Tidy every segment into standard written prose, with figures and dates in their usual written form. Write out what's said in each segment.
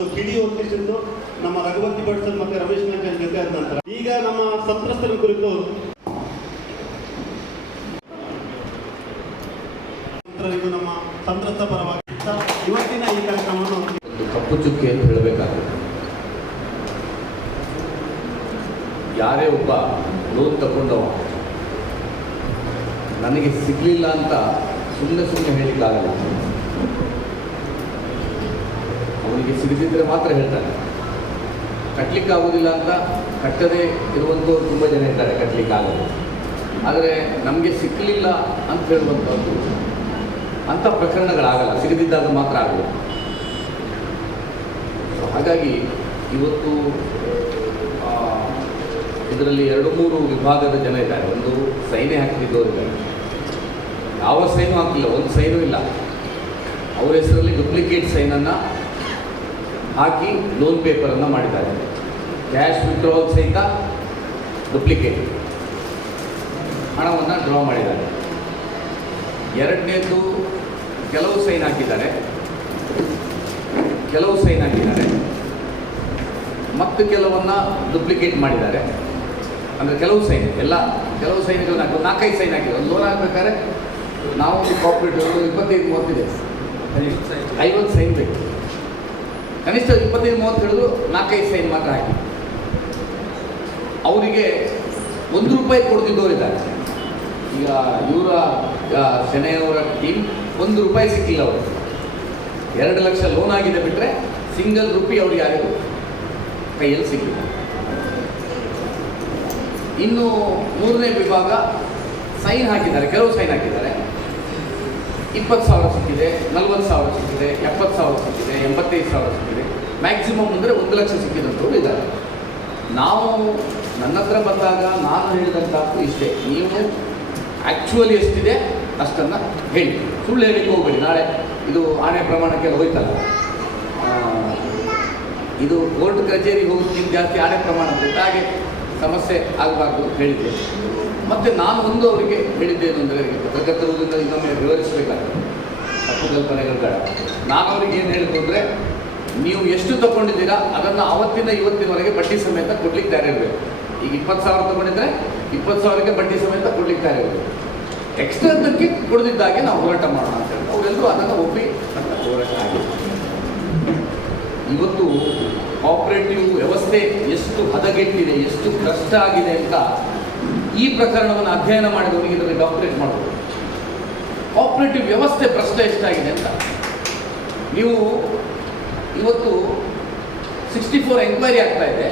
ಕಿಡಿ ಹೊತ್ತಿಸಿದ್ದು ನಮ್ಮ ರಘುವತಿ ಭಟ್ಸನ್ ಮತ್ತೆ ರಮೇಶ್ ನಾಯ್ಕ ಜೊತೆ ಆದ ನಂತರ ಈಗ ನಮ್ಮ ಸಂತ್ರಸ್ತರ ಕುರಿತು ಇದು ನಮ್ಮ ಸಂತ್ರಸ್ತ ಪರವಾಗಿ ಇವತ್ತಿನ ಈ ಕಾರ್ಯಕ್ರಮವನ್ನು ಒಂದು ಕಪ್ಪು ಚುಕ್ಕಿ ಅಂತ ಹೇಳಬೇಕಾಗುತ್ತೆ. ಯಾರೇ ಒಬ್ಬ ಲೋನ್ ತಗೊಂಡವ ನನಗೆ ಸಿಗಲಿಲ್ಲ ಅಂತ ಸುಮ್ಮನೆ ಹೇಳಲಿಕ್ಕಾಗಲ್ಲ. ಅವನಿಗೆ ಸಿಗದಿದ್ದರೆ ಮಾತ್ರ ಹೇಳ್ತಾನೆ. ಕಟ್ಟಲಿಕ್ಕಾಗೋದಿಲ್ಲ ಅಂತ ಕಟ್ಟದೇ ಇರುವಂಥವ್ರು ತುಂಬ ಜನ ಇದ್ದಾರೆ, ಕಟ್ಟಲಿಕ್ಕಾಗಲ್ಲ. ಆದರೆ ನಮಗೆ ಸಿಕ್ಕಲಿಲ್ಲ ಅಂತ ಹೇಳುವಂಥದ್ದು ಅಂಥ ಪ್ರಕರಣಗಳಾಗಲ್ಲ, ಸಿಗದಿದ್ದಾಗ ಮಾತ್ರ ಆಗಲ್ಲ. ಹಾಗಾಗಿ ಇವತ್ತು ಇದರಲ್ಲಿ 2-3 ವಿಭಾಗದ ಜನ ಇದ್ದಾರೆ. ಒಂದು ಸೈನೇ ಹಾಕಿದ್ದವರಿದ್ದಾರೆ, ಯಾವ ಸೈನು ಹಾಕಿಲ್ಲ, ಒಂದು ಸೈನು ಇಲ್ಲ. ಅವರ ಹೆಸರಲ್ಲಿ ಡುಪ್ಲಿಕೇಟ್ ಸೈನನ್ನು ಹಾಕಿ ಲೋನ್ ಪೇಪರನ್ನು ಮಾಡಿದ್ದಾರೆ. ಕ್ಯಾಶ್ ವಿತ್ಡ್ರಾವಲ್ ಸಹಿತ ಡುಪ್ಲಿಕೇಟ್ ಹಣವನ್ನು ಡ್ರಾ ಮಾಡಿದ್ದಾರೆ. ಎರಡನೇದು ಕೆಲವು ಸೈನ್ ಹಾಕಿದ್ದಾರೆ ಮತ್ತು ಕೆಲವನ್ನು ಡುಪ್ಲಿಕೇಟ್ ಮಾಡಿದ್ದಾರೆ. ಅಂದರೆ ಕೆಲವು ಸೈನ್ಗಳನ್ನು 4-5 ಸೈನ್ ಹಾಕಿದ್ದಾರೆ. ಒಂದು ಲೋನ್ ಹಾಕಬೇಕಾದ್ರೆ ನಾವು ಕೋಆಪರೇಟಿವ್ 25-30 ಇದೆ, 50 ಸೈನ್ ಬೇಕು. ಕನಿಷ್ಠ 25-30 ಹಿಡಿದು 4-5 ಸೈನ್ ಮಾತ್ರ ಹಾಕಿ ಅವರಿಗೆ ₹1 ಕೊಡ್ತಿದ್ದವರಿದ್ದಾರೆ. ಈಗ ಇವರ ಶೆಣೆಯವರ ಟೀಮ್ ₹1 ಸಿಕ್ಕಿಲ್ಲ. ಅವರು 2 ಲಕ್ಷ ಲೋನ್ ಆಗಿದೆ ಬಿಟ್ಟರೆ ಸಿಂಗಲ್ ರೂಪಿ ಅವ್ರಿಗೆ ಯಾರಿಗೂ ಕೈಯಲ್ಲಿ ಸಿಕ್ಕಿಲ್ಲ. ಇನ್ನು 3ನೇ ವಿಭಾಗ ಸೈನ್ ಹಾಕಿದ್ದಾರೆ. ಕೆಲವು ಸೈನ್ ಹಾಕಿದ್ದಾರೆ, 20,000 ಸಿಕ್ಕಿದೆ, 40,000 ಸಿಕ್ಕಿದೆ, 70,000 ಸಿಕ್ಕಿದೆ, 85,000 ಸಿಕ್ಕಿದೆ. ಮ್ಯಾಕ್ಸಿಮಮ್ ಅಂದರೆ 1 ಲಕ್ಷ ಸಿಕ್ಕಿದಂಥವ್ರು ಇದ್ದಾರೆ. ನನ್ನ ಹತ್ರ ಬಂದಾಗ ನಾನು ಹೇಳಿದಂಥದ್ದು ಇಷ್ಟೇ, ನೀವು ಆ್ಯಕ್ಚುಲಿ ಎಷ್ಟಿದೆ ಅಷ್ಟನ್ನು ಹೇಳಿ, ಸುಳ್ಳು ಹೇಳಿಕ್ಕೆ ಹೋಗಬೇಡಿ. ನಾಳೆ ಇದು ಆಣೆ ಪ್ರಮಾಣಕ್ಕೆಲ್ಲ ಹೋಯ್ತಲ್ಲ, ಇದು ಕೋರ್ಟ್ ಕಚೇರಿಗೆ ಹೋಗೋದಕ್ಕಿಂತ ಜಾಸ್ತಿ ಆಣೆ ಪ್ರಮಾಣ ಅಂತ ಹಾಗೆ ಸಮಸ್ಯೆ ಆಗಬಾರ್ದು ಹೇಳಿದ್ದೆ. ಮತ್ತು ನಾನು ಅವರಿಗೆ ಹೇಳಿದ್ದೇನು ಅಂದರೆ, ಪತ್ರಕರ್ತರಿಂದ ಇನ್ನೊಮ್ಮೆ ವಿವರಿಸಬೇಕಾಗ್ತದೆ, ತಪ್ಪು ಕಲ್ಪನೆಗಳು ಬೇಡ. ನಾನು ಅವ್ರಿಗೆ ಏನು ಹೇಳಿದ್ದು ಅಂದರೆ, ನೀವು ಎಷ್ಟು ತಗೊಂಡಿದ್ದೀರಾ ಅದನ್ನು ಆವತ್ತಿನ ಇವತ್ತಿನವರೆಗೆ ಬಡ್ಡಿ ಸಮೇತ ಕೊಡ್ಲಿಕ್ಕೆ ತಯಾರಿ ಇರಬೇಕು. ಈಗ 20,000 ತಗೊಂಡಿದ್ರೆ 20,000ಕ್ಕೆ ಬಡ್ಡಿ ಸಮೇತ ಕೊಡ್ಲಿಕ್ಕೆ ತಯಾರಿ ಇರಬೇಕು. ಎಕ್ಸ್ಟ್ರಾದಕ್ಕೆ ಕೊಡದಿದ್ದಾಗೆ ನಾವು ಹೋರಾಟ ಮಾಡೋಣ ಅಂತ ಹೇಳಿ ಅವರೆಲ್ಲರೂ ಅದನ್ನು ಒಪ್ಪಿ ಅಂತ ಹೋರಾಟ ಆಗಿದೆ. ಇವತ್ತು ಕೋಆಪರೇಟಿವ್ ವ್ಯವಸ್ಥೆ ಎಷ್ಟು ಹದಗೆಟ್ಟಿದೆ, ಎಷ್ಟು ಕಷ್ಟ ಆಗಿದೆ ಅಂತ ಈ ಪ್ರಕರಣವನ್ನು ಅಧ್ಯಯನ ಮಾಡಿದವರಿಗೆ ಇದರಲ್ಲಿ ಡಾಕ್ಟರೇಟ್ ಮಾಡಬಹುದು. ಕೋಆಪರೇಟಿವ್ ವ್ಯವಸ್ಥೆ ಭ್ರಷ್ಟ ಎಷ್ಟಾಗಿದೆ ಅಂತ. ನೀವು ಇವತ್ತು 64 ಎಂಕ್ವೈರಿ ಆಗ್ತಾ ಇದೆ.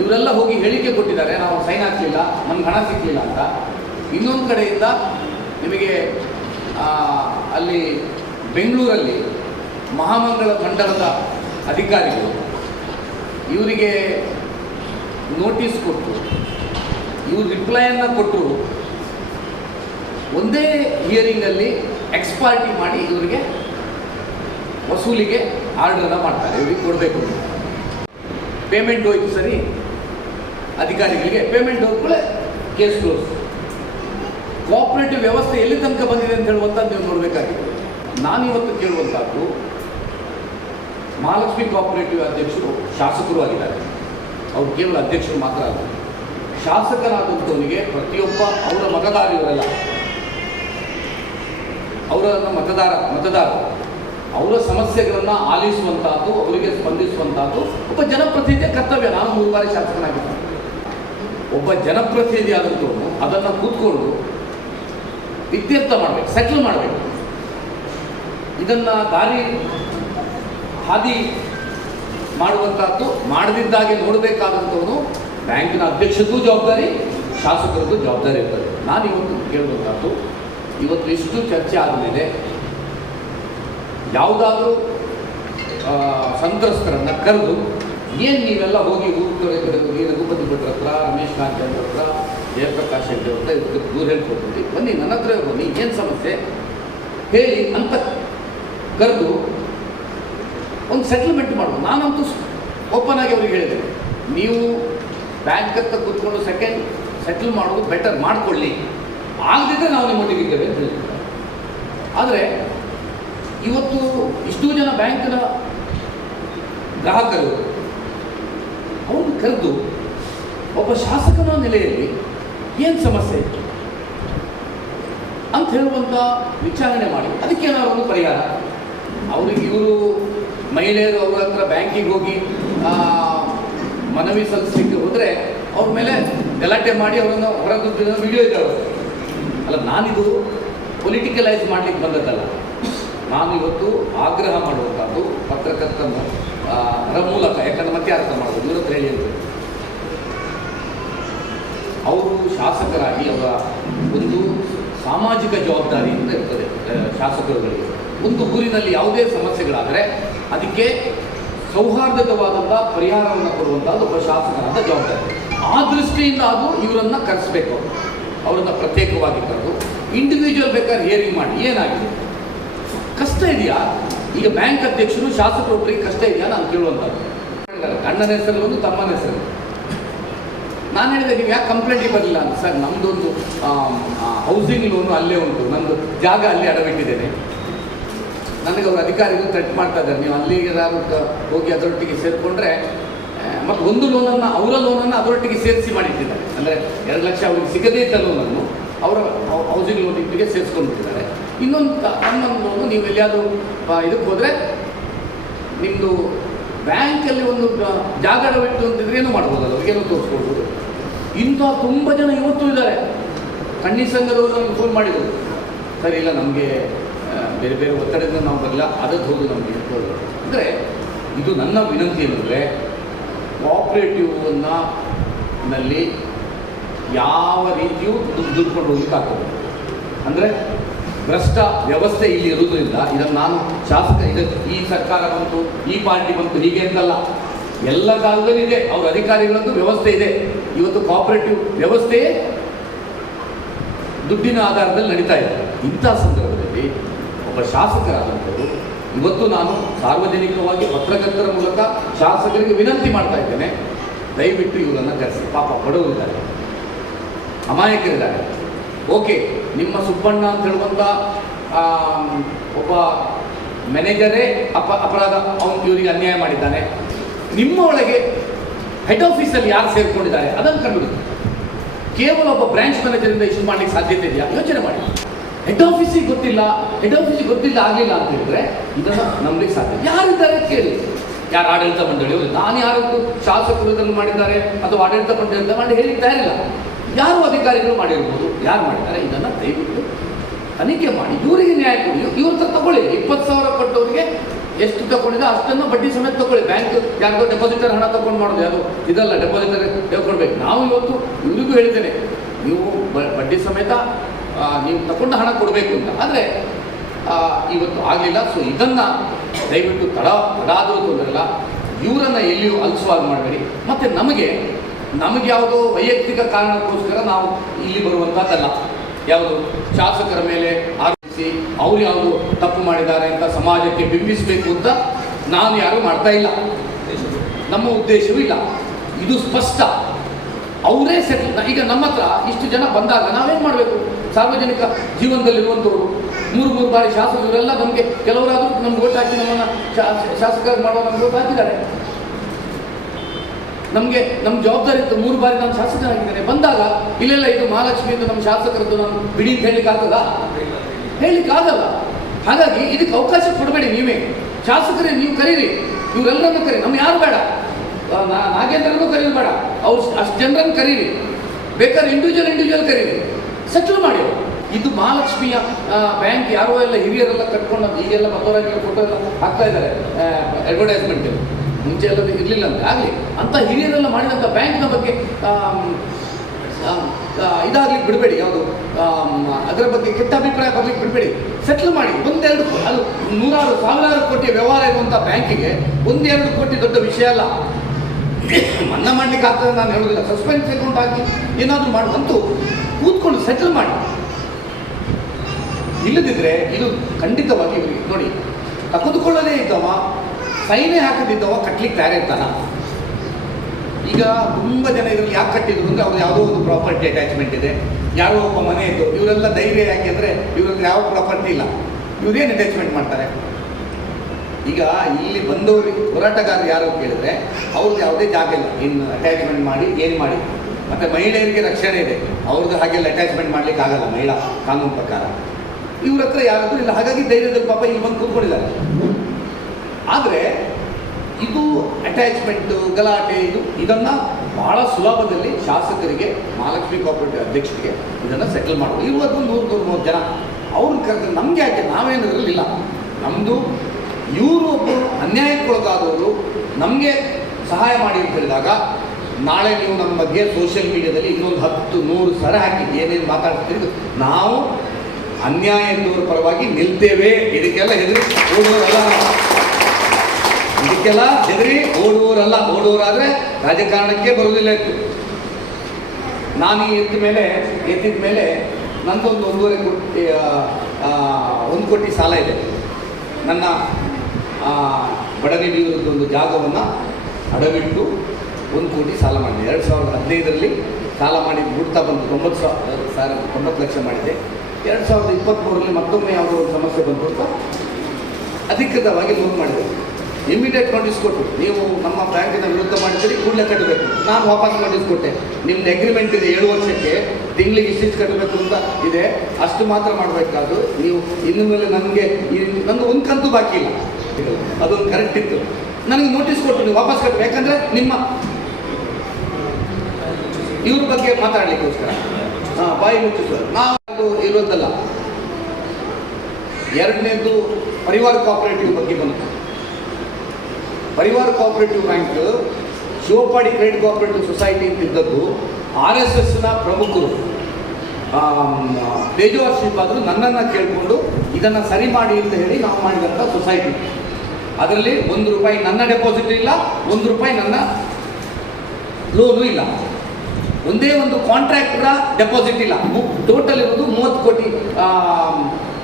ಇವರೆಲ್ಲ ಹೋಗಿ ಹೇಳಿಕೆ ಕೊಟ್ಟಿದ್ದಾರೆ, ನಾವು ಸೈನ್ ಹಾಕಲಿಲ್ಲ, ನಮ್ಗೆ ಹಣ ಸಿಕ್ಕಲಿಲ್ಲ ಅಂತ. ಇನ್ನೊಂದು ಕಡೆಯಿಂದ ನಿಮಗೆ ಅಲ್ಲಿ ಬೆಂಗಳೂರಲ್ಲಿ ಮಹಾಮಂಗಳ ಮಂಡಲದ ಅಧಿಕಾರಿಗಳು ಇವರಿಗೆ ನೋಟಿಸ್ ಕೊಟ್ಟು ಇವರು ರಿಪ್ಲೈಯನ್ನು ಕೊಟ್ಟು ಒಂದೇ ಹಿಯರಿಂಗಲ್ಲಿ ಎಕ್ಸ್ಪಾರ್ಟಿ ಮಾಡಿ ಇವರಿಗೆ ವಸೂಲಿಗೆ ಆರ್ಡ್ರನ್ನು ಮಾಡ್ತಾರೆ. ಇವರಿಗೆ ಕೊಡಬೇಕು, ಪೇಮೆಂಟ್ ಹೋಯ್ತು ಸರಿ, ಅಧಿಕಾರಿಗಳಿಗೆ ಪೇಮೆಂಟ್ ಹೋದ್ಕೂಳೆ ಕೇಸ್ ಕ್ಲೋಸ್. ಕೋಆಪರೇಟಿವ್ ವ್ಯವಸ್ಥೆ ಎಲ್ಲಿ ತನಕ ಬಂದಿದೆ ಅಂತ ಹೇಳುವಂಥದ್ದು ನೀವು ನೋಡಬೇಕಾಗಿದೆ. ನಾನಿವತ್ತು ಕೇಳುವಂಥದ್ದು, ಮಹಾಲಕ್ಷ್ಮಿ ಕೋಆಪರೇಟಿವ್ ಅಧ್ಯಕ್ಷರು ಶಾಸಕರು ಆಗಿದ್ದಾರೆ. ಅವರು ಕೇವಲ ಅಧ್ಯಕ್ಷರು ಮಾತ್ರ ಅಲ್ಲ, ಶಾಸಕರಾದಂಥವರಿಗೆ ಪ್ರತಿಯೊಬ್ಬ ಅವರ ಮತದಾರರಲ್ಲ, ಅವರನ್ನು ಮತದಾರರು ಅವರ ಸಮಸ್ಯೆಗಳನ್ನು ಆಲಿಸುವಂಥದ್ದು, ಅವರಿಗೆ ಸ್ಪಂದಿಸುವಂಥದ್ದು ಒಬ್ಬ ಜನಪ್ರತಿನಿಧಿಯ ಕರ್ತವ್ಯ. ನಾನು 3 ಬಾರಿ ಶಾಸಕನಾಗಿದ್ದೇನೆ. ಒಬ್ಬ ಜನಪ್ರತಿನಿಧಿ ಆದಂಥವನು ಅದನ್ನು ಕೂತ್ಕೊಂಡು ಇತ್ಯರ್ಥ ಮಾಡಬೇಕು, ಸೆಟ್ಲ್ ಮಾಡಬೇಕು. ಇದನ್ನು ಹಾದಿ ಮಾಡುವಂಥದ್ದು, ಮಾಡದಿದ್ದಾಗೆ ನೋಡಬೇಕಾದಂಥವನು ಬ್ಯಾಂಕಿನ ಅಧ್ಯಕ್ಷದ್ದು ಜವಾಬ್ದಾರಿ, ಶಾಸಕರದ್ದು ಜವಾಬ್ದಾರಿ ಇರ್ತದೆ. ನಾನು ಇವತ್ತು ಕೇಳುವಂಥದ್ದು, ಇವತ್ತು ಇಷ್ಟು ಚರ್ಚೆ ಆದಮೇಲೆ ಯಾವುದಾದ್ರೂ ಸಂತ್ರಸ್ತರನ್ನು ಕರೆದು, ಏನು ನೀವೆಲ್ಲ ಹೋಗಿ ರಘುಪತಿ ಭಟ್ರ ಹತ್ರ, ರಮೇಶ್ ನಾಯ್ಕ ಹತ್ರ, ಜಯಪ್ರಕಾಶ್ ಹೆಗ್ಡೆ ಹತ್ರ ಇದಕ್ಕೆ ದೂರ ಹೇಳ್ಕೊಡ್ತೀವಿ, ಬನ್ನಿ ನನ್ನ ಹತ್ರ ಬನ್ನಿ, ಏನು ಸಮಸ್ಯೆ ಹೇಳಿ ಅಂತ ಕರೆದು ಒಂದು ಸೆಟಲ್ಮೆಂಟ್ ಮಾಡೋದು. ನಾನಂತೂ ಓಪನ್ ಆಗಿ ಅವ್ರಿಗೆ ಹೇಳಿದೆ, ನೀವು ಬ್ಯಾಂಕ್ ಹತ್ರ ಕೂತ್ಕೊಂಡು ಸೆಟಲ್ ಮಾಡೋದು ಬೆಟರ್, ಮಾಡಿಕೊಳ್ಳಿ, ಆಗದಿದ್ದರೆ ನಾವು ನಿಮ್ಮೊಟ್ಟಿಗೆ ಇದ್ದೇವೆ ಅಂತ ಹೇಳ್ತೀವಿ. ಆದರೆ ಇವತ್ತು ಇಷ್ಟು ಜನ ಬ್ಯಾಂಕ್ನ ಗ್ರಾಹಕರು ಅವ್ರನ್ನ ಕರೆದು ಒಬ್ಬ ಶಾಸಕನ ನೆಲೆಯಲ್ಲಿ ಏನು ಸಮಸ್ಯೆ ಇತ್ತು ಅಂತ ಹೇಳುವಂಥ ವಿಚಾರಣೆ ಮಾಡಿ ಅದಕ್ಕೇನಾದ್ರು ಒಂದು ಪರಿಹಾರ. ಅವ್ರಿಗೆ ಇವರು ಮಹಿಳೆಯರು ಅವ್ರ ಹತ್ರ ಬ್ಯಾಂಕಿಗೆ ಹೋಗಿ ಮನವಿ ಸಲ್ಲಿಸಲಿಕ್ಕೆ ಹೋದರೆ ಅವ್ರ ಮೇಲೆ ಗಲಾಟೆ ಮಾಡಿ ಅವರನ್ನು ಹೊರಗುತ್ತಿನ ವಿಡಿಯೋ ಇದ್ದಾವೆ. ಅಲ್ಲ, ನಾನಿದು ಪೊಲಿಟಿಕಲೈಸ್ ಮಾಡಲಿಕ್ಕೆ ಬಂದದ್ದಲ್ಲ. ನಾನು ಇವತ್ತು ಆಗ್ರಹ ಮಾಡುವಂಥದ್ದು ಪತ್ರಕರ್ತರ ಮೂಲಕ, ಯಾಕಂದ್ರೆ ಮತ್ತೆ ಅರ್ಥ ಮಾಡೋದು ಇವ್ರ ಹತ್ರ ಹೇಳಿ ಅಂತ. ಅವರು ಶಾಸಕರಾಗಿ ಅವರ ಒಂದು ಸಾಮಾಜಿಕ ಜವಾಬ್ದಾರಿ ಅಂತ ಇರ್ತದೆ ಶಾಸಕರುಗಳಿಗೆ. ಒಂದು ಊರಿನಲ್ಲಿ ಯಾವುದೇ ಸಮಸ್ಯೆಗಳಾದರೆ ಅದಕ್ಕೆ ಸೌಹಾರ್ದವಾದಂಥ ಪರಿಹಾರವನ್ನು ಕೊಡುವಂಥದ್ದು ಒಬ್ಬ ಶಾಸಕರಾದ ಜವಾಬ್ದಾರಿ. ಆ ದೃಷ್ಟಿಯಿಂದ ಅದು ಇವರನ್ನು ಕರೆಸಬೇಕು. ಅವರನ್ನು ಪ್ರತ್ಯೇಕವಾಗಿ ಕರೆದು ಇಂಡಿವಿಜುವಲ್ ಬೇಕಾದ್ರೆ ಹಿಯರಿಂಗ್ ಮಾಡಿ ಏನಾಗಿದೆ, ಕಷ್ಟ ಇದೆಯಾ, ಈಗ ಬ್ಯಾಂಕ್ ಅಧ್ಯಕ್ಷರು ಶಾಸಕರೊಬ್ಬರಿಗೆ ಕಷ್ಟ ಇದೆಯಾ ನಾನು ಕೇಳುವಂಥದ್ದು. ಅಣ್ಣನ ಹೆಸರು ಒಂದು, ತಮ್ಮನ ಹೆಸರು. ನಾನು ಹೇಳಿದೆ ನೀವು ಯಾಕೆ ಕಂಪ್ಲೇಂಟಿಗೆ ಬರಲಿಲ್ಲ ಅಂತ. ಸರ್ ನಮ್ಮದೊಂದು ಹೌಸಿಂಗ್ ಲೋನು ಅಲ್ಲೇ ಉಂಟು, ನಮ್ಮದು ಜಾಗ ಅಲ್ಲೇ ಅಡವಿಟ್ಟಿದ್ದೇನೆ. ನನಗೆ ಅವರು ಅಧಿಕಾರಿಗಳು ಥ್ರೆಟ್ ಮಾಡ್ತಾ ಇದ್ದಾರೆ, ನೀವು ಅಲ್ಲಿಗೆ ಹೋಗಿ ಅದರೊಟ್ಟಿಗೆ ಸೇರಿಕೊಂಡ್ರೆ ಮತ್ತು ಒಂದು ಲೋನನ್ನು ಅವರ ಲೋನನ್ನು ಅದರೊಟ್ಟಿಗೆ ಸೇರಿಸಿ ಮಾಡಿಟ್ಟಿದ್ದಾರೆ. ಅಂದರೆ 2 ಲಕ್ಷ ಅವ್ರಿಗೆ ಸಿಗದೇ ಇದ್ದ ಲೋನನ್ನು ಅವರ ಹೌಸಿಂಗ್ ಲೋನಿಗೆ ಸೇರಿಸ್ಕೊಂಡ್ಬಿಟ್ಟಿದ್ದಾರೆ. ಇನ್ನೊಂದು ಲೋನು ನೀವು ಎಲ್ಲಿಯಾದರೂ ಇದಕ್ಕೆ ಹೋದರೆ ನಿಮ್ಮದು ಬ್ಯಾಂಕಲ್ಲಿ ಒಂದು ಜಾಗ ಅಡವಿಟ್ಟು ಅಂತಿದ್ರೆ ಏನೂ ಮಾಡ್ಬೋದಲ್ಲ, ಅವ್ರಿಗೇನೋ ತೋರಿಸ್ಕೊಡ್ಬೋದು. ಇಂಥ ತುಂಬ ಜನ ಇವತ್ತು ಇದ್ದಾರೆ. ಕಣ್ಣಿ ಸಂಘದವರು ನಮ್ಗೆ ಫೋನ್ ಮಾಡಿದರು, ಸರ್ ಇಲ್ಲ ನಮಗೆ ಬೇರೆ ಬೇರೆ ಒತ್ತಡದಿಂದ ನಾವು ಬರಲ್ಲ, ಅದಕ್ಕೆ ಹೋಗಿ ನಮಗೆ ಇಟ್ಕೊಳ್ಳೋದು. ಅಂದರೆ ಇದು ನನ್ನ ವಿನಂತಿ ಏನಂದರೆ ಕೋಆಪ್ರೇಟಿವ್ನಲ್ಲಿ ಯಾವ ರೀತಿಯೂ ದುಡ್ಕೊಂಡು ಹೋಗ್ಲಿಕ್ಕಾಗ್ತದೆ. ಅಂದರೆ ಭ್ರಷ್ಟ ವ್ಯವಸ್ಥೆ ಇಲ್ಲಿ ಇರುವುದರಿಂದ ಇದನ್ನು ನಾನು ಶಾಸಕ ಈ ಸರ್ಕಾರ ಬಂತು, ಈ ಪಾರ್ಟಿ ಬಂತು ಹೀಗೆ ಅಂತಲ್ಲ, ಎಲ್ಲ ಕಾಲದಲ್ಲಿ ಇದೆ. ಅವ್ರ ಅಧಿಕಾರಿಗಳದ್ದು ವ್ಯವಸ್ಥೆ ಇದೆ. ಇವತ್ತು ಕೋಆಪರೇಟಿವ್ ವ್ಯವಸ್ಥೆಯೇ ದುಡ್ಡಿನ ಆಧಾರದಲ್ಲಿ ನಡೀತಾ ಇದೆ. ಇಂಥ ಸಂದರ್ಭದಲ್ಲಿ ಒಬ್ಬ ಶಾಸಕರಾದಂಥವರು ಇವತ್ತು ನಾನು ಸಾರ್ವಜನಿಕವಾಗಿ ಪತ್ರಕರ್ತರ ಮೂಲಕ ಶಾಸಕರಿಗೆ ವಿನಂತಿ ಮಾಡ್ತಾ ಇದ್ದೇನೆ, ದಯವಿಟ್ಟು ಇವರನ್ನು ಕರೆಸಿ. ಪಾಪ ಬಡವರಿದ್ದಾರೆ, ಅಮಾಯಕರಿದ್ದಾರೆ. ಓಕೆ, ನಿಮ್ಮ ಸುಬ್ಬಣ್ಣ ಅಂತ ಹೇಳುವಂಥ ಒಬ್ಬ ಮ್ಯಾನೇಜರೇ ಅಪರಾಧ, ಅವನು ಇವರಿಗೆ ಅನ್ಯಾಯ ಮಾಡಿದ್ದಾನೆ. ನಿಮ್ಮ ಒಳಗೆ ಹೆಡ್ ಆಫೀಸಲ್ಲಿ ಯಾರು ಸೇರಿಕೊಂಡಿದ್ದಾರೆ ಅದನ್ನು ಕಂಡುಹಿಡಿದು. ಕೇವಲ ಒಬ್ಬ ಬ್ರಾಂಚ್ ಮ್ಯಾನೇಜರಿಂದ ಇಶ್ಯೂ ಮಾಡಲಿಕ್ಕೆ ಸಾಧ್ಯತೆ ಇದೆಯಾ? ಯೋಚನೆ ಮಾಡಿ. ಹೆಡ್ ಆಫೀಸಿಗೆ ಗೊತ್ತಿಲ್ಲ ಆಗಲಿಲ್ಲ ಅಂತ ಹೇಳಿದ್ರೆ ಇದನ್ನು ನಂಬಲಿಕ್ಕೆ ಸಾಧ್ಯ. ಯಾರಿದ್ದಾರೆ ಕೇಳಿ, ಯಾರು ಆಡಳಿತ ಮಂಡಳಿಯವರು, ನಾನು ಯಾರದ್ದು ಶಾಸಕರು ಇದನ್ನು ಮಾಡಿದ್ದಾರೆ ಅಥವಾ ಆಡಳಿತ ಮಂಡಳಿ ಅಂತ ಮಾಡಿ ಹೇಳಿಕ್ಕೆ ತಯಾರಿಲ್ಲ. ಯಾರು ಅಧಿಕಾರಿಗಳು ಮಾಡಿರ್ಬೋದು, ಯಾರು ಮಾಡಿದ್ದಾರೆ ಇದನ್ನು ದಯವಿಟ್ಟು ತನಿಖೆ ಮಾಡಿ ಇವರಿಗೆ ನ್ಯಾಯ ಕೊಡಿ. ಇವ್ರ ಹತ್ರ ತಗೊಳ್ಳಿ. 20,000 ಕೊಟ್ಟವರಿಗೆ ಎಷ್ಟು ತಗೊಂಡಿದೆ ಅಷ್ಟನ್ನು ಬಡ್ಡಿ ಸಮೇತ ತಗೊಳ್ಳಿ. ಬ್ಯಾಂಕ್ ಯಾರಿಗೋ ಡೆಪಾಸಿಟರ್ ಹಣ ತಗೊಂಡು ಮಾಡೋದು ಯಾವುದು ಇದಲ್ಲ, ಡೆಪಾಸಿಟರ್ ಹೇಳ್ಕೊಡ್ಬೇಕು. ನಾವು ಇವತ್ತು ಇವರಿಗೂ ಹೇಳಿದ್ದೇನೆ, ನೀವು ಬಡ್ಡಿ ಸಮೇತ ನೀವು ತಗೊಂಡು ಹಣ ಕೊಡಬೇಕು ಅಂತ. ಆದರೆ ಇವತ್ತು ಆಗಲಿಲ್ಲ. ಸೊ ಇದನ್ನು ದಯವಿಟ್ಟು ತಡಾದರೂ ತೊಂದರೆಲ್ಲ, ಇವರನ್ನು ಎಲ್ಲಿಯೂ ಅಲಸುವಾಗಿ ಮಾಡಬೇಡಿ. ಮತ್ತು ನಮಗೆ ಯಾವುದೋ ವೈಯಕ್ತಿಕ ಕಾರಣಕ್ಕೋಸ್ಕರ ನಾವು ಇಲ್ಲಿ ಬರುವಂಥದ್ದಲ್ಲ. ಯಾವುದು ಶಾಸಕರ ಮೇಲೆ ಆರೋಪಿಸಿ ಅವ್ರು ಯಾವುದು ತಪ್ಪು ಮಾಡಿದ್ದಾರೆ ಅಂತ ಸಮಾಜಕ್ಕೆ ಬಿಂಬಿಸಬೇಕು ಅಂತ ನಾನು ಯಾರು ಮಾಡ್ತಾ ಇಲ್ಲ, ನಮ್ಮ ಉದ್ದೇಶವೂ ಇಲ್ಲ. ಇದು ಸ್ಪಷ್ಟ. ಅವರೇ ಸೆಟ್ಲ್. ಈಗ ನಮ್ಮ ಹತ್ರ ಇಷ್ಟು ಜನ ಬಂದಾಗ ನಾವೇನು ಮಾಡಬೇಕು? ಸಾರ್ವಜನಿಕ ಜೀವನದಲ್ಲಿರುವಂಥವ್ರು 3 ಬಾರಿ ಶಾಸಕರು ಇವರೆಲ್ಲ ನಮಗೆ, ಕೆಲವರಾದರೂ ನಮ್ಗೆ ಓಟ್ ಹಾಕಿ ನಮ್ಮನ್ನು ಶಾಸಕ ಮಾಡುವ ನಮ್ಗೆ ಓಟ್ ಹಾಕಿದ್ದಾರೆ. ನಮಗೆ ನಮ್ಮ ಜವಾಬ್ದಾರಿ ಇತ್ತು. 3 ಬಾರಿ ನಾನು ಶಾಸಕನಾಗಿದ್ದೇನೆ. ಬಂದಾಗ ಇಲ್ಲೆಲ್ಲ ಇದು ಮಹಾಲಕ್ಷ್ಮಿ ಅಂತ ನಮ್ಮ ಶಾಸಕರದ್ದು ನಾನು ಬಿಡಿ ಅಂತ ಹೇಳಲಿಕ್ಕೆ ಆಗ್ತದಾ? ಹೇಳಲಿಕ್ಕಾಗಲ್ಲ. ಹಾಗಾಗಿ ಇದಕ್ಕೆ ಅವಕಾಶ ಕೊಡಬೇಡಿ. ನೀವೇ ಶಾಸಕರೇ, ನೀವು ಕರೀರಿ, ಇವರೆಲ್ಲರನ್ನು ಕರೀರಿ. ನಮ್ಮ ಯಾರು ಬೇಡ, ನಾಗೇಂದ್ರನೂ ಕರೀರಿ ಬೇಡ, ಅವ್ರು ಅಷ್ಟು ಜನರನ್ನು ಕರೀರಿ. ಬೇಕಾದ್ರೆ ಇಂಡಿವಿಜುವಲ್ ಕರೀರಿ, ಸೆಟ್ಲ್ ಮಾಡಿ. ಇದು ಮಹಾಲಕ್ಷ್ಮಿಯ ಬ್ಯಾಂಕ್ ಯಾರೋ ಎಲ್ಲ ಹಿರಿಯರೆಲ್ಲ ಕಟ್ಕೊಂಡು ಈಗೆಲ್ಲ ಮತ್ತವರಾಗಿ ಫೋಟೋ ಎಲ್ಲ ಹಾಕ್ತಾ ಇದ್ದಾರೆ ಅಡ್ವರ್ಟೈಸ್ಮೆಂಟ್. ಮುಂಚೆ ಎಲ್ಲ ಇರಲಿಲ್ಲ ಅಂತ. ಆಗಲಿ ಅಂತ ಹಿರಿಯರೆಲ್ಲ ಮಾಡಿದಂಥ ಬ್ಯಾಂಕ್ನ ಬಗ್ಗೆ ಇದಾಗ್ಲಿಕ್ಕೆ ಬಿಡಬೇಡಿ. ಯಾವುದು ಅದರ ಬಗ್ಗೆ ಕೆಟ್ಟ ಅಭಿಪ್ರಾಯ ಬರ್ಲಿಕ್ಕೆ ಬಿಡಬೇಡಿ. ಸೆಟ್ಲ್ ಮಾಡಿ. 1-2 ಅದು 100,000 ಕೋಟಿ ವ್ಯವಹಾರ ಇರುವಂಥ ಬ್ಯಾಂಕಿಗೆ 1-2 ಕೋಟಿ ದೊಡ್ಡ ವಿಷಯ ಅಲ್ಲ. ಮನ್ನಾ ಮಾಡ್ಲಿಕ್ಕೆ ಆಗ್ತದೆ ನಾನು ಹೇಳೋದಿಲ್ಲ. ಸಸ್ಪೆನ್ಸ್ ಅಕೌಂಟ್ ಹಾಕಿ ಏನಾದರೂ ಮಾಡುವಂತೂ ಕೂತ್ಕೊಂಡು ಸೆಟ್ಲ್ ಮಾಡಿ. ಇಲ್ಲದಿದ್ದರೆ ಇದು ಖಂಡಿತವಾಗಿ ಇವರಿಗೆ ನೋಡಿ, ತೆಗೆದುಕೊಳ್ಳದೇ ಇದ್ದವ, ಸೈನೇ ಹಾಕದಿದ್ದವ ಕಟ್ಲಿಕ್ಕೆ ತಯಾರಿ ಇರ್ತಾನ. ಈಗ ತುಂಬ ಜನ ಇದರಲ್ಲಿ ಯಾಕೆ ಕಟ್ಟಿದ್ರು ಅಂದರೆ ಅವ್ರು ಯಾವುದೋ ಒಂದು ಪ್ರಾಪರ್ಟಿ ಅಟ್ಯಾಚ್ಮೆಂಟ್ ಇದೆ, ಯಾರೋ ಒಬ್ಬ ಮನೆ ಇದ್ದು. ಇವರೆಲ್ಲ ಧೈರ್ಯ ಯಾಕೆ ಅಂದರೆ ಇವ್ರ ಹತ್ರ ಯಾವ ಪ್ರಾಪರ್ಟಿ ಇಲ್ಲ, ಇವರೇನು ಅಟ್ಯಾಚ್ಮೆಂಟ್ ಮಾಡ್ತಾರೆ? ಈಗ ಇಲ್ಲಿ ಬಂದವರಿಗೆ ಹೋರಾಟಗಾರರು ಯಾರು ಕೇಳಿದ್ರೆ ಅವ್ರಿಗೆ ಯಾವುದೇ ಜಾಗ ಇಲ್ಲ, ಇನ್ನು ಅಟ್ಯಾಚ್ಮೆಂಟ್ ಮಾಡಿ ಏನು ಮಾಡಿ. ಮತ್ತು ಮಹಿಳೆಯರಿಗೆ ರಕ್ಷಣೆ ಇದೆ, ಅವ್ರದ್ದು ಹಾಗೆಲ್ಲ ಅಟ್ಯಾಚ್ಮೆಂಟ್ ಮಾಡ್ಲಿಕ್ಕೆ ಆಗಲ್ಲ ಮಹಿಳಾ ಕಾನೂನು ಪ್ರಕಾರ. ಇವ್ರ ಹತ್ರ ಯಾರಾದರೂ ಇಲ್ಲ, ಹಾಗಾಗಿ ಧೈರ್ಯದಲ್ಲಿ ಪಾಪ ಇಲ್ಲಿ ಬಂದು ಕೂತ್ಕೊಂಡಿದ್ದಾರೆ. ಆದರೆ ಇದು ಅಟ್ಯಾಚ್ಮೆಂಟು ಗಲಾಟೆ ಇದನ್ನು ಭಾಳ ಸುಲಭದಲ್ಲಿ ಶಾಸಕರಿಗೆ, ಮಹಾಲಕ್ಷ್ಮಿ ಕೋಆಪರೇಟಿವ್ ಅಧ್ಯಕ್ಷರಿಗೆ ಇದನ್ನು ಸೆಟಲ್ ಮಾಡೋದು. ಇರುವುದು 100-130 ಜನ ಅವ್ರನ್ನ ಕರೆದ್ರೆ ನಮಗೆ ಯಾಕೆ, ನಾವೇನಿರಲಿಲ್ಲ. ನಮ್ಮದು ಇವರು ಒಬ್ಬರು ಅನ್ಯಾಯಕ್ಕೊಳಗಾದವರು ನಮಗೆ ಸಹಾಯ ಮಾಡಿ ಅಂತ ಹೇಳಿದಾಗ, ನಾಳೆ ನೀವು ನಮ್ಮ ಬಗ್ಗೆ ಸೋಷಿಯಲ್ ಮೀಡಿಯಾದಲ್ಲಿ ಇನ್ನೊಂದು 10-100 ಸರ ಹಾಕಿ ಏನೇನು ಮಾತಾಡ್ತೀರಿ, ನಾವು ಅನ್ಯಾಯ ಎನ್ನುವರ ಪರವಾಗಿ ನಿಲ್ತೇವೆ. ಇದಕ್ಕೆಲ್ಲ ಹೆದರಿ ಓಡುವವರಲ್ಲ, ಇದಕ್ಕೆಲ್ಲ ಹೆದರಿ ಓಡುವವರಲ್ಲ. ಓಡುವವರಾದರೆ ರಾಜಕಾರಣಕ್ಕೆ ಬರುವುದಿಲ್ಲ ಇತ್ತು. ನಾನು ಎತ್ತಿದ ಮೇಲೆ ನಂದೊಂದು 1 ಕೋಟಿ ಸಾಲ ಇದೆ. ನನ್ನ ಬಡಗಿಡಿಯವರದ್ದೊಂದು ಜಾಗವನ್ನು ಅಡವಿಟ್ಟು 1 ಕೋಟಿ ಸಾಲ ಮಾಡಿದೆ. 2015ರಲ್ಲಿ ಸಾಲ ಮಾಡಿ ಬಿಡ್ತಾ ಬಂದು 90 ಲಕ್ಷ ಮಾಡಿದೆ. 2023ರಲ್ಲಿ ಮತ್ತೊಮ್ಮೆ ಯಾವುದೋ ಒಂದು ಸಮಸ್ಯೆ ಬಂದು ಅಧಿಕೃತವಾಗಿ ಲೋನ್ ಮಾಡಿದೆ. ಇಮಿಡಿಯೇಟ್ ನೋಟಿಸ್ ಕೊಟ್ಟು, ನೀವು ನಮ್ಮ ಬ್ಯಾಂಕಿನ ವಿರುದ್ಧ ಮಾಡಿದರೆ ಕೂಡಲೇ ಕಟ್ಟಬೇಕು. ನಾನು ವಾಪಸ್ ನೋಟಿಸ್ ಕೊಟ್ಟೆ, ನಿಮ್ದು ಅಗ್ರಿಮೆಂಟ್ ಇದೆ 7 ವರ್ಷಕ್ಕೆ, ತಿಂಗಳಿಗೆ ಇಷ್ಟಿಷ್ಟು ಕಟ್ಟಬೇಕು ಅಂತ ಇದೆ, ಅಷ್ಟು ಮಾತ್ರ ಮಾಡಬೇಕಾದ್ರು. ನೀವು ಇನ್ನು ಮೇಲೆ ನನಗೆ ನಂದು ಒಂದು ಕಂತು ಬಾಕಿ ಇಲ್ಲ, ಅದೊಂದು ಕರೆಕ್ಟ್ ಇತ್ತು. ನನಗೆ ನೋಟಿಸ್ ಕೊಟ್ಟು ನೀವು ವಾಪಸ್ ಕಟ್ಟಬೇಕು, ಯಾಕಂದರೆ ನಿಮ್ಮ ಇವ್ರ ಬಗ್ಗೆ ಮಾತಾಡಲಿಕ್ಕೋಸ್ಕರ ಬಾಯಿ ಮುಚ್ಚಿಸೋದು ನಾವು ಇರೋದಲ್ಲ. ಎರಡನೇದು ಪರಿವಾರ ಕೋಆಪರೇಟಿವ್ ಬಗ್ಗೆ ಬಂತು. Parivara cooperative bank Shivapadi credit cooperative society ಅಂತಿದ್ದದ್ದು RSSನ ಪ್ರಮುಖರು ತೇಜಸ್ವಿ ಶ್ರೀಪಾದರು ನನ್ನನ್ನು ಕೇಳಿಕೊಂಡು ಇದನ್ನು ಸರಿ ಮಾಡಿ ಅಂತ ಹೇಳಿ ನಾವು ಮಾಡಿದಂಥ ಸೊಸೈಟಿ. ಅದರಲ್ಲಿ 1 ರೂಪಾಯಿ ನನ್ನ ಡೆಪಾಸಿಟ್ ಇಲ್ಲ, 1 ರೂಪಾಯಿ ನನ್ನ ಲೋನು ಇಲ್ಲ, ಒಂದೇ ಒಂದು ಕಾಂಟ್ರಾಕ್ಟರ ಡೆಪಾಸಿಟ್ ಇಲ್ಲ. ಟೋಟಲ್ ಇರೋದು 30 ಕೋಟಿ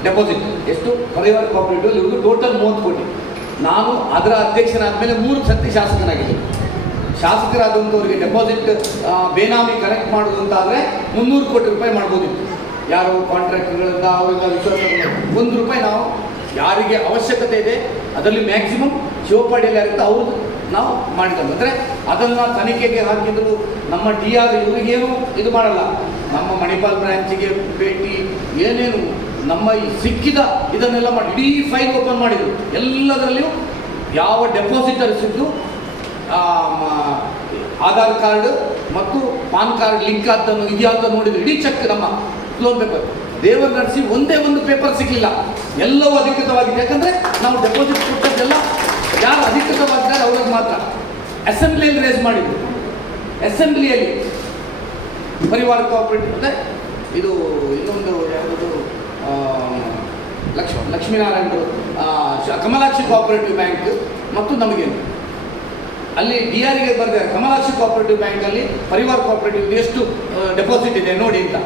ಡೆಪಾಸಿಟ್. ಎಷ್ಟು ಪರಿವಾರ ಕೋಆಪರೇಟಿವ್ ಇರೋದು ಟೋಟಲ್ 30 ಕೋಟಿ. ನಾನು ಅದರ ಅಧ್ಯಕ್ಷನಾದ ಮೇಲೆ 3 ಸರ್ತಿ ಶಾಸಕನಾಗಿದ್ದೆ. ಶಾಸಕರಾದಂಥವ್ರಿಗೆ ಡೆಪಾಸಿಟ್ ಬೇನಾಮಿ ಕನೆಕ್ಟ್ ಮಾಡೋದು ಅಂತಾದರೆ 300 ಕೋಟಿ ರೂಪಾಯಿ ಮಾಡ್ಬೋದಿತ್ತು. ಯಾರು ಕಾಂಟ್ರಾಕ್ಟರ್ಗಳಿಂದ ಅವರಿಂದ ವಿಶ್ವಾಸ 1 ರೂಪಾಯಿ ನಾವು ಯಾರಿಗೆ ಅವಶ್ಯಕತೆ ಇದೆ ಅದರಲ್ಲಿ ಮ್ಯಾಕ್ಸಿಮಮ್ ಶಿವಪಾಡಿಯಲ್ಲಿ ಯಾರಿತ್ತು ಅವ್ರದ್ದು ನಾವು ಮಾಡಿದಂಗೆ. ಅಂದರೆ ಅದನ್ನು ತನಿಖೆಗೆ ಹಾಕಿದ್ರು ನಮ್ಮ DR ಇವರಿಗೇನು ಇದು ಮಾಡಲ್ಲ. ನಮ್ಮ ಮಣಿಪಾಲ್ ಬ್ರ್ಯಾಂಚಿಗೆ ಭೇಟಿ ಏನೇನು ನಮ್ಮ ಈ ಸಿಕ್ಕಿದ ಇದನ್ನೆಲ್ಲ ಮಾಡಿ ಇಡೀ ಫೈಲ್ ಓಪನ್ ಮಾಡಿದರು. ಎಲ್ಲದರಲ್ಲಿಯೂ ಯಾವ ಡೆಪಾಸಿಟರ್ಸ್ ಇದ್ದು ಆಧಾರ್ ಕಾರ್ಡ್ ಮತ್ತು ಪಾನ್ ಕಾರ್ಡ್ ಲಿಂಕ್ ಆದ್ದನ್ನು ಇದೆಯಾ ಅಂತ ನೋಡಿದ್ರು. ಇಡೀ ಚೆಕ್ ನಮ್ಮ ಲೋನ್ ಪೇಪರ್ ದೇವರ ನಡೆಸಿ ಒಂದೇ ಒಂದು ಪೇಪರ್ ಸಿಗಲಿಲ್ಲ. ಎಲ್ಲವೂ ಅಧಿಕೃತವಾಗಿದೆ. ಯಾಕಂದರೆ ನಾವು ಡೆಪಾಸಿಟ್ ಕೊಟ್ಟದ್ದೆಲ್ಲ ಯಾರು ಅಧಿಕೃತವಾಗಿದ್ದಾರೆ ಅವ್ರಿಗೆ ಮಾತ್ರ. ಅಸೆಂಬ್ಲಿಯಲ್ಲಿ ರೇಸ್ ಮಾಡಿದ್ರು. ಅಸೆಂಬ್ಲಿಯಲ್ಲಿ ಪರಿವಾರ ಕೋಆಪರೇಟಿವ್ ಅಂದರೆ ಇದು ಇನ್ನೊಂದು ಯಾವುದು ಲಕ್ಷ್ಮೀನಾರಾಯಣರು ಕಮಲಾಕ್ಷಿ ಕೋಆಪರೇಟಿವ್ ಬ್ಯಾಂಕ್ ಮತ್ತು ನಮಗೇನು ಅಲ್ಲಿ DRಗೆ ಬರೆದಿದ್ದಾರೆ ಕಮಲಾಕ್ಷಿ ಕೋಆಪರೇಟಿವ್ ಬ್ಯಾಂಕಲ್ಲಿ ಪರಿವಾರ ಕೋಆಪರೇಟಿವ್ ಎಷ್ಟು ಡೆಪಾಸಿಟ್ ಇದೆ ನೋಡಿ ಅಂತ.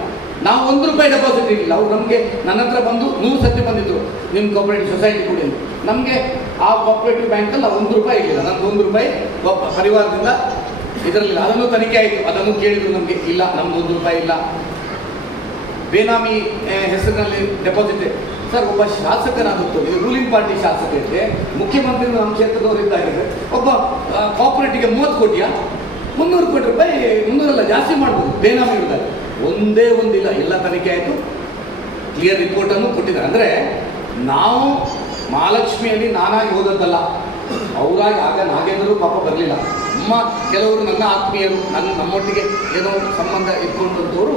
ನಾವು 1 ರೂಪಾಯಿ ಡೆಪಾಸಿಟ್ ಇರಲಿಲ್ಲ. ಅವ್ರು ನಮಗೆ ನನ್ನ ಹತ್ರ ಬಂದು 100 ಸರ್ತಿ ಬಂದಿದ್ದರು, ನಿಮ್ಮ ಕೋಆಪರೇಟಿವ್ ಸೊಸೈಟಿ ಕೊಡಿ. ನಮಗೆ ಆ ಕೋಆಪರೇಟಿವ್ ಬ್ಯಾಂಕಲ್ಲಿ 1 ರೂಪಾಯಿ ಇರಲಿಲ್ಲ. ನಮ್ಗೆ 1 ರೂಪಾಯಿ ಪರಿವಾರದಿಂದ ಇದರಲ್ಲಿಲ್ಲ. ಅದನ್ನು ತನಿಖೆ ಆಯಿತು. ಅದನ್ನು ಕೇಳಿದ್ರು ನಮಗೆ, ಇಲ್ಲ ನಮ್ದು 1 ರೂಪಾಯಿ ಇಲ್ಲ, ಬೇನಾಮಿ ಹೆಸರಿನಲ್ಲಿ ಡೆಪಾಸಿಟ್ ಇದೆ. ಸರ್, ಒಬ್ಬ ಶಾಸಕನಾದದ್ದು ಇದು ರೂಲಿಂಗ್ ಪಾರ್ಟಿ ಶಾಸಕ ಇದ್ದರೆ ಮುಖ್ಯಮಂತ್ರಿ ನಮ್ಮ ಕ್ಷೇತ್ರದವರು ಇದ್ದಾಗಿದ್ರೆ ಒಬ್ಬ ಕೋಆಪರೇಟಿವ್ಗೆ 30 ಕೋಟಿಯ 300 ಕೋಟಿ ರೂಪಾಯಿ 300 ಅಲ್ಲ ಜಾಸ್ತಿ ಮಾಡ್ಬೋದು ಬೇನಾಮಿ ಇರ್ತಾರೆ. ಒಂದೇ ಒಂದಿಲ್ಲ, ಎಲ್ಲ ತನಿಖೆ ಆಯಿತು, ಕ್ಲಿಯರ್ ರಿಪೋರ್ಟನ್ನು ಕೊಟ್ಟಿದ್ದಾರೆ. ಅಂದರೆ ನಾವು ಮಹಾಲಕ್ಷ್ಮಿಯಲ್ಲಿ ನಾನಾಗಿ ಹೋದದ್ದಲ್ಲ, ಅವರಾಗಿ ಆಗ ನಾಗೇಂದ್ರೂ ಪಾಪ ಬರಲಿಲ್ಲ. ನಮ್ಮ ಕೆಲವರು ನನ್ನ ಆತ್ಮೀಯರು ನಮ್ಮೊಟ್ಟಿಗೆ ಏನೋ ಸಂಬಂಧ ಇಟ್ಕೊಂಡಂಥವರು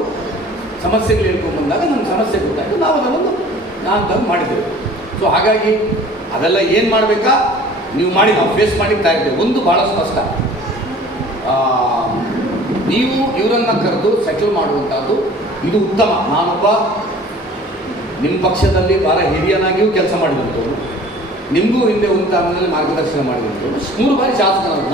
ಸಮಸ್ಯೆಗಳು ಹೇಳ್ಕೊಂಡು ಬಂದಾಗ ನನ್ನ ಸಮಸ್ಯೆ ಗೊತ್ತಾಯಿತು, ನಾವು ಅದನ್ನು ನಾನು ಮಾಡಿದ್ದೇವೆ. ಸೊ ಹಾಗಾಗಿ ಅದೆಲ್ಲ ಏನು ಮಾಡಬೇಕಾ ನೀವು ಮಾಡಿ, ನಾವು ಫೇಸ್ ಮಾಡಿ ಇದ್ದೇವೆ. ಒಂದು ಭಾಳ ಸ್ಪಷ್ಟ, ನೀವು ಇವರನ್ನು ಕರೆದು ಸೆಟಲ್ ಮಾಡುವಂಥದ್ದು ಇದು ಉತ್ತಮ. ನಾನೊಬ್ಬ ನಿಮ್ಮ ಪಕ್ಷದಲ್ಲಿ ಭಾಳ ಹಿರಿಯನಾಗಿಯೂ ಕೆಲಸ ಮಾಡಿದಂಥವ್ರು, ನಿಮಗೂ ಹಿಂದೆ ಒಂದು ಕಾಲದಲ್ಲಿ ಮಾರ್ಗದರ್ಶನ ಮಾಡಿದಂಥವ್ರು, 3 ಬಾರಿ ಶಾಸಕನಾದ್ರು.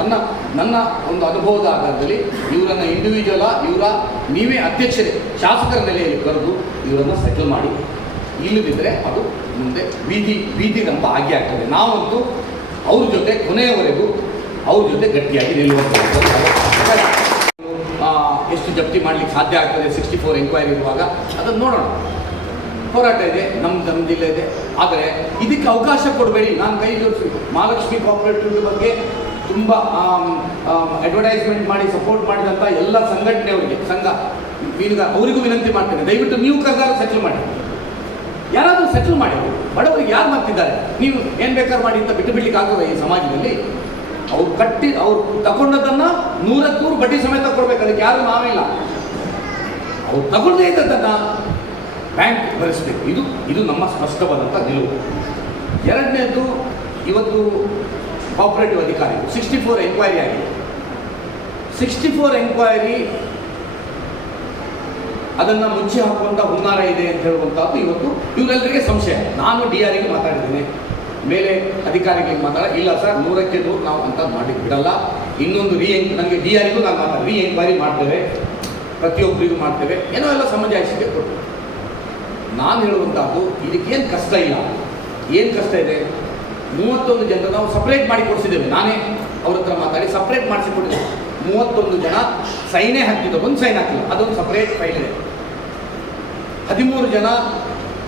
ನನ್ನ ಒಂದು ಅನುಭವದ ಆಧಾರದಲ್ಲಿ ಇವರನ್ನು ಇಂಡಿವಿಜುವಲ ನೀವೇ ಅಧ್ಯಕ್ಷರೇ ಶಾಸಕರ ನೆಲೆಯಲ್ಲಿ ಕರೆದು ಇವರನ್ನು ಸೆಟಲ್ ಮಾಡಿ. ಇಲ್ಲದಿದ್ದರೆ ಅದು ಮುಂದೆ ಬೀದಿ ರಂಪ ಆಗಿ ಆಗ್ತದೆ. ನಾವಂತೂ ಅವ್ರ ಜೊತೆ ಕೊನೆಯವರೆಗೂ ಅವ್ರ ಜೊತೆ ಗಟ್ಟಿಯಾಗಿ ನಿಲ್ಲುವಂಥದ್ದು. ಎಷ್ಟು ಜಪ್ತಿ ಮಾಡಲಿಕ್ಕೆ ಸಾಧ್ಯ ಆಗ್ತದೆ 64 ಎಂಕ್ವೈರಿ ಇರುವಾಗ ಅದನ್ನು ನೋಡೋಣ. ಹೋರಾಟ ಇದೆ, ನಮ್ಮ ಜಿಲ್ಲೆ ಇದೆ. ಆದರೆ ಇದಕ್ಕೆ ಅವಕಾಶ ಕೊಡಬೇಡಿ. ನಾನು ಕೈ ಜೋಡಿಸಿ ಮಹಾಲಕ್ಷ್ಮಿ ಕೋಆಪರೇಟಿವ್ ಬಗ್ಗೆ ತುಂಬ ಅಡ್ವರ್ಟೈಸ್ಮೆಂಟ್ ಮಾಡಿ ಸಪೋರ್ಟ್ ಮಾಡಿದಂಥ ಎಲ್ಲ ಸಂಘಟನೆಯವರಿಗೆ, ಸಂಘ ಮೀನುಗಾರ ಅವರಿಗೂ ವಿನಂತಿ ಮಾಡ್ತೇನೆ, ದಯವಿಟ್ಟು ನೀವು ಕರ್ದಾರ ಸೆಟ್ಲ್ ಮಾಡಿ, ಯಾರಾದರೂ ಸೆಟ್ಲ್ ಮಾಡಿ. ಬಡವರಿಗೆ ಯಾರು ಮಾಡ್ತಿದ್ದಾರೆ? ನೀವು ಏನು ಬೇಕಾದ್ರೂ ಮಾಡಿ ಅಂತ ಬಿಟ್ಟು ಬಿಡ್ಲಿಕ್ಕೆ ಆಗ್ತದೆ ಈ ಸಮಾಜದಲ್ಲಿ? ಅವ್ರು ತಗೊಂಡದನ್ನು 100 ಬಡ್ಡಿ ಸಮೇತ ಕೊಡ್ಬೇಕು, ಅದಕ್ಕೆ ಯಾರು ನಾವಿಲ್ಲ. ಅವ್ರು ತಗೊಳ್ಳದೇ ಇದ್ದದನ್ನು ಬ್ಯಾಂಕ್ ಭರಿಸಬೇಕು. ಇದು ನಮ್ಮ ಸ್ಪಷ್ಟವಾದಂಥ ನಿಲುವು. ಎರಡನೇದು, ಇವತ್ತು ಕೋಆಪರೇಟಿವ್ ಅಧಿಕಾರಿ 64 ಎಂಕ್ವೈರಿ ಆಗಿದೆ. 64 ಎಂಕ್ವೈರಿ ಅದನ್ನು ಮುಚ್ಚಿ ಹಾಕುವಂಥ ಹುನ್ನಾರ ಇದೆ ಅಂತ ಹೇಳುವಂಥದ್ದು ಇವತ್ತು ಇವರೆಲ್ಲರಿಗೆ ಸಂಶಯ. ನಾನು DRಗೆ ಮಾತಾಡಿದ್ದೇನೆ, ಮೇಲೆ ಅಧಿಕಾರಿಗಳಿಗೆ ಇಲ್ಲ ಸರ್ 100ಕ್ಕೆ 100 ನಾವು ಅಂತ ಮಾಡಿ ಬಿಡಲ್ಲ. ಇನ್ನೊಂದು ನನಗೆ DRಗೂ ನಾನು ಎಂಕ್ವೈರಿ ಮಾಡ್ತೇವೆ, ಪ್ರತಿಯೊಬ್ಬರಿಗೂ ಮಾಡ್ತೇವೆ, ಏನೋ ಎಲ್ಲ ಸಮಜಾಯಿಸಿಕೆ ಕೊಟ್ಟು. ನಾನು ಹೇಳುವಂಥದ್ದು ಇದಕ್ಕೇನು ಕಷ್ಟ ಇಲ್ಲ. ಏನು ಕಷ್ಟ ಇದೆ? 31 ಜನ ನಾವು ಸಪ್ರೇಟ್ ಮಾಡಿ ಕೊಡಿಸಿದ್ದೇವೆ. ನಾನೇ ಅವ್ರ ಹತ್ರ ಮಾತಾಡಿ ಸಪ್ರೇಟ್ ಮಾಡಿಸಿಕೊಟ್ಟಿದ್ದೇವೆ. 31 ಜನ ಸೈನೇ ಹಾಕ್ತಿದ್ದು, ಒಂದು ಸೈನ್ ಹಾಕಿಲ್ಲ, ಅದೊಂದು ಸಪ್ರೇಟ್ ಫೈಲ್ ಇದೆ. 13 ಜನ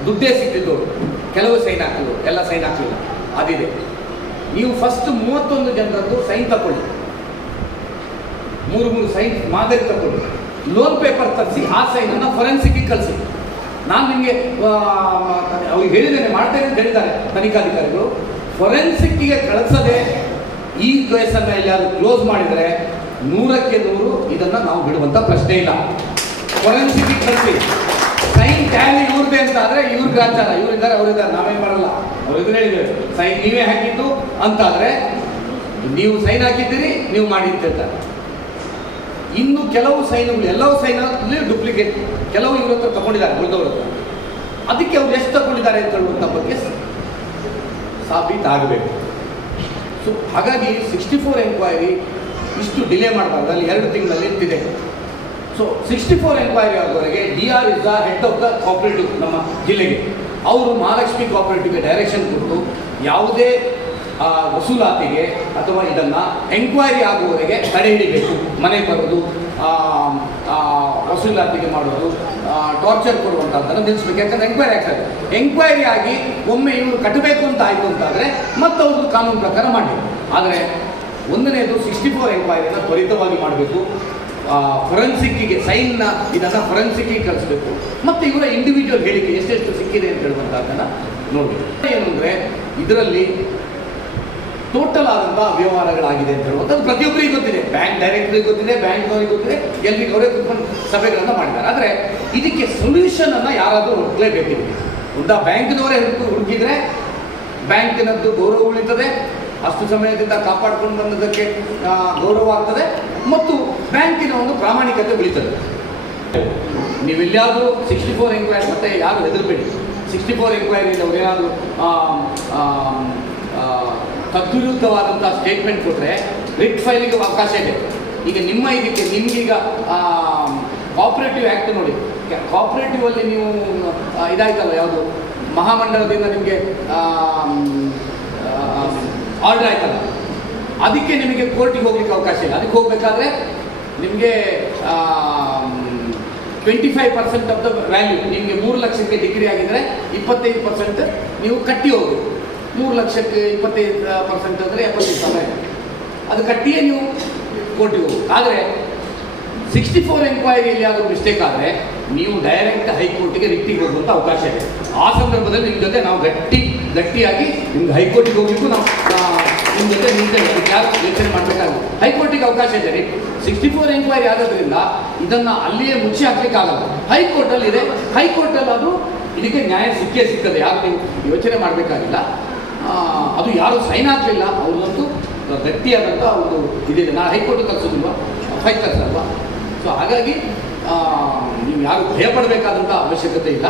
ದುಡ್ಡೇ ಸಿಕ್ತಿದ್ದವರು, ಕೆಲವು ಸೈನ್ ಹಾಕಿದ್ರು, ಎಲ್ಲ ಸೈನ್ ಹಾಕಲಿಲ್ಲ, ಅದಿದೆ. ನೀವು ಫಸ್ಟ್ 31 ಜನರದ್ದು ಸೈನ್ ತಗೊಳ್ಳಿ, 3 ಸೈನ್ ಮಾದರಿ ತಗೊಳ್ಳಿ, ಲೋನ್ ಪೇಪರ್ ತರಿಸಿ ಆ ಸೈನನ್ನು ಫೊರೆನ್ಸಿಕ್ಗೆ ಕಳಿಸಿ. ನಾನು ನಿಮಗೆ ಅವ್ರಿಗೆ ಹೇಳಿದ್ದೇನೆ, ಮಾಡ್ತೇನೆ ಅಂತ ಹೇಳಿದ್ದಾರೆ ತನಿಖಾಧಿಕಾರಿಗಳು. ಫೊರೆನ್ಸಿಕ್ಕಿಗೆ ಕಳಿಸದೆ ಈ ಕೇಸನ್ನು ಎಲ್ಲಾದರೂ ಕ್ಲೋಸ್ ಮಾಡಿದರೆ 100ಕ್ಕೆ 100 ಇದನ್ನು ನಾವು ಬಿಡುವಂಥ ಪ್ರಶ್ನೆ ಇಲ್ಲ. ಫೊರೆನ್ಸಿಕ್ಕಿಗೆ ಕಳಿಸಿ, ಸೈನ್ ಟ್ಯಾಲಿ ಇವ್ರದ್ದೇ ಅಂತ ಆದರೆ ಇವ್ರ ಗ್ರಾಚಾರ, ಇವರಿದ್ದಾರೆ ಅವರಿದ್ದಾರೆ, ನಾವೇನು ಮಾಡಲ್ಲ. ಅವ್ರು ಇದನ್ನ ಹೇಳಿದ್ದೇವೆ, ಸೈನ್ ನೀವೇ ಹಾಕಿದ್ದು ಅಂತಾದರೆ ನೀವು ಸೈನ್ ಹಾಕಿದ್ದೀರಿ, ನೀವು ಮಾಡಿ ಅಂತ ಹೇಳ್ತಾರೆ. ಇನ್ನು ಕೆಲವು ಸೈನ್ಗಳು, ಎಲ್ಲವೂ ಸೈನಲ್ಲಿ ಡೂಪ್ಲಿಕೇಟ್, ಕೆಲವು ಇವ್ರ ಹತ್ರ ತಗೊಂಡಿದ್ದಾರೆ, ಉಳಿದವ್ರ ಹತ್ರ. ಅದಕ್ಕೆ ಅವ್ರು ಎಷ್ಟು ತಗೊಂಡಿದ್ದಾರೆ ಅಂತ ಹೇಳುವಂಥ ಬಗ್ಗೆ ಸಾಬೀತಾಗಬೇಕು. ಸೊ ಹಾಗಾಗಿ 64 ಎಂಕ್ವೈರಿ ಇಷ್ಟು ಡಿಲೇ ಮಾಡಬಾರ್ದು. ಅಲ್ಲಿ 2 ತಿಂಗಳಲ್ಲಿ ನಿಂತಿದೆ. ಸೊ 64 ಎಂಕ್ವೈರಿ ಆಗುವವರೆಗೆ DR is the head of the cooperative ನಮ್ಮ ಜಿಲ್ಲೆಗೆ. ಅವರು ಮಹಾಲಕ್ಷ್ಮಿ ಕೋಆಪರೇಟಿವ್ಗೆ ಡೈರೆಕ್ಷನ್ ಕೊಟ್ಟು ಯಾವುದೇ ವಸೂಲಾತಿಗೆ ಅಥವಾ ಇದನ್ನು ಎಂಕ್ವೈರಿ ಆಗುವವರೆಗೆ ತಡೆ ಹಿಡಿಬೇಕು. ಮನೆ ಬರೋದು, ವಸೂಲಾತಿಗೆ ಮಾಡೋದು, ಟಾರ್ಚರ್ ಕೊಡುವಂಥದ್ದನ್ನು ನಿಲ್ಲಿಸಬೇಕು. ಯಾಕಂದರೆ ಎಂಕ್ವೈರಿ ಆಗ್ತದೆ. ಎಂಕ್ವೈರಿ ಆಗಿ ಒಮ್ಮೆ ಇವರು ಕಟ್ಟಬೇಕು ಅಂತ ಆಯಿತು ಅಂತಾದರೆ ಮತ್ತೆ ಅವ್ರದ್ದು ಕಾನೂನು ಪ್ರಕಾರ ಮಾಡಿ. ಆದರೆ ಒಂದನೇದು 64 ಎಂಕ್ವೈರಿನ ತ್ವರಿತವಾಗಿ ಮಾಡಬೇಕು. ಫೊರೆನ್ಸಿಕ್ಕಿಗೆ ಸೈನ್ನ ಇದನ್ನು ಫೊರೆನ್ಸಿಕ್ಕಿಗೆ ಕಳಿಸ್ಬೇಕು. ಮತ್ತು ಇವರ ಇಂಡಿವಿಜುವಲ್ ಹೇಳಿಕೆ ಎಷ್ಟೆಷ್ಟು ಸಿಕ್ಕಿದೆ ಅಂತ ಹೇಳುವಂಥದ್ದನ್ನು ನೋಡಬೇಕು. ಏನು ಅಂದರೆ ಇದರಲ್ಲಿ ಟೋಟಲ್ ಆದಂಥ ವ್ಯವಹಾರಗಳಾಗಿದೆ ಅಂತ ಹೇಳುವಂಥದ್ದು ಪ್ರತಿಯೊಬ್ಬರಿಗೆ ಗೊತ್ತಿದೆ. ಬ್ಯಾಂಕ್ ಡೈರೆಕ್ಟ್ರಿಗೆ ಗೊತ್ತಿದೆ, ಬ್ಯಾಂಕ್ನವ್ರಿಗೆ ಗೊತ್ತಿದೆ, ಎಲ್ರಿಗೂ ಅವರೇ ಕುತ್ಕೊಂಡು ಸಭೆಗಳನ್ನು ಮಾಡಿದ್ದಾರೆ. ಆದರೆ ಇದಕ್ಕೆ ಸೊಲ್ಯೂಷನನ್ನು ಯಾರಾದರೂ ಹುಡುಕಲೇಬೇಕಿದೆ. ಬ್ಯಾಂಕ್ನವರೇ ಹುಡುಕಿದರೆ ಬ್ಯಾಂಕಿನದ್ದು ಗೌರವ ಉಳಿತದೆ, ಅಷ್ಟು ಸಮಯದಿಂದ ಕಾಪಾಡ್ಕೊಂಡು ಬಂದದಕ್ಕೆ ಗೌರವ ಆಗ್ತದೆ, ಮತ್ತು ಬ್ಯಾಂಕಿನ ಒಂದು ಪ್ರಾಮಾಣಿಕತೆ ಉಳಿತದೆ. ನೀವೆಲ್ಲಾದರೂ 64 ಎಂಕ್ವೈರಿ, ಮತ್ತೆ ಯಾರು ಹೆದರಬೇಡಿ. 64 ಎಂಕ್ವೈರಿಯಿಂದ ಅವರೇನಾದರೂ ತದ್ವಿರುದ್ಧವಾದಂಥ ಸ್ಟೇಟ್ಮೆಂಟ್ ಕೊಟ್ಟರೆ ರಿಟ್ ಫೈಲಿಗೆ ಅವಕಾಶ ಇದೆ. ಈಗ ನಿಮಗೀಗ ಕೋಆಪರೇಟಿವ್ ಆ್ಯಕ್ಟ್ ನೋಡಿ, ಕೋಆಪರೇಟಿವಲ್ಲಿ ನೀವು ಇದಾಯ್ತಲ್ಲ, ಯಾವುದು ಮಹಾಮಂಡಲದಿಂದ ನಿಮಗೆ ಆರ್ಡರ್ ಆಯ್ತಲ್ಲ, ಅದಕ್ಕೆ ನಿಮಗೆ ಕೋರ್ಟಿಗೆ ಹೋಗ್ಲಿಕ್ಕೆ ಅವಕಾಶ ಇಲ್ಲ. ಅದಕ್ಕೆ ಹೋಗಬೇಕಾದ್ರೆ ನಿಮಗೆ 25% ಆಫ್ ದ ವ್ಯಾಲ್ಯೂ, ನಿಮಗೆ 3 ಲಕ್ಷಕ್ಕೆ ಡಿಗ್ರಿ ಆಗಿದ್ದರೆ 25% ನೀವು ಕಟ್ಟಿ ಹೋಗಿ, 3 ಲಕ್ಷಕ್ಕೆ 25% ಅಂದರೆ 75,000, ಅದು ಕಟ್ಟಿಯೇ ನೀವು ಕೋರ್ಟಿಗೆ ಹೋಗಿ. ಆದರೆ 64 ಎಂಕ್ವೈರಿಯಲ್ಲಿ ಯಾವುದು ಮಿಸ್ಟೇಕ್ ಆದರೆ ನೀವು ಡೈರೆಕ್ಟ್ ಹೈಕೋರ್ಟಿಗೆ ರಿಟ್ಟಿಗೆ ಹೋಗುವಂಥ ಅವಕಾಶ ಇದೆ. ಆ ಸಂದರ್ಭದಲ್ಲಿ ನಿಮ್ಮ ಜೊತೆ ನಾವು ಗಟ್ಟಿಯಾಗಿ ನಿಮ್ಗೆ ಹೈಕೋರ್ಟಿಗೆ ಹೋಗ್ಲಿಕ್ಕೂ ನಾವು ನಿಮ್ಮ ಜೊತೆ ನಿಂತೇವೆ. ಯಾರು ಯೋಚನೆ ಮಾಡಬೇಕಾಗುತ್ತೆ. ಹೈಕೋರ್ಟಿಗೆ ಅವಕಾಶ ಇದೆ. 64 ಎಂಕ್ವೈರಿ ಆಗೋದ್ರಿಂದ ಇದನ್ನು ಅಲ್ಲಿಯೇ ಮುಚ್ಚಿ ಹಾಕ್ಲಿಕ್ಕಾಗಲ್ಲ. ಹೈಕೋರ್ಟಲ್ಲಿ ಇದೆ. ಹೈಕೋರ್ಟಲ್ಲಿ ಅದು ಇದಕ್ಕೆ ನ್ಯಾಯ ಸಿಕ್ಕದೆ. ಯಾರು ನೀವು ಯೋಚನೆ ಮಾಡಬೇಕಾಗಿಲ್ಲ. ಅದು ಯಾರು ಸೈನ್ ಹಾಕಲಿಲ್ಲ, ಅವ್ರದಂತೂ ಗಟ್ಟಿಯಾದಂಥ ಒಂದು ಇದಿದೆ. ನಾನು ಹೈಕೋರ್ಟಿಗೆ ಕಳಿಸೋದಿಲ್ವ, ಫೈಲ್ ಕಳಿಸಲ್ವಾ? ಸೊ ಹಾಗಾಗಿ ನೀವು ಯಾರು ಭಯಪಡಬೇಕಾದಂಥ ಅವಶ್ಯಕತೆ ಇಲ್ಲ.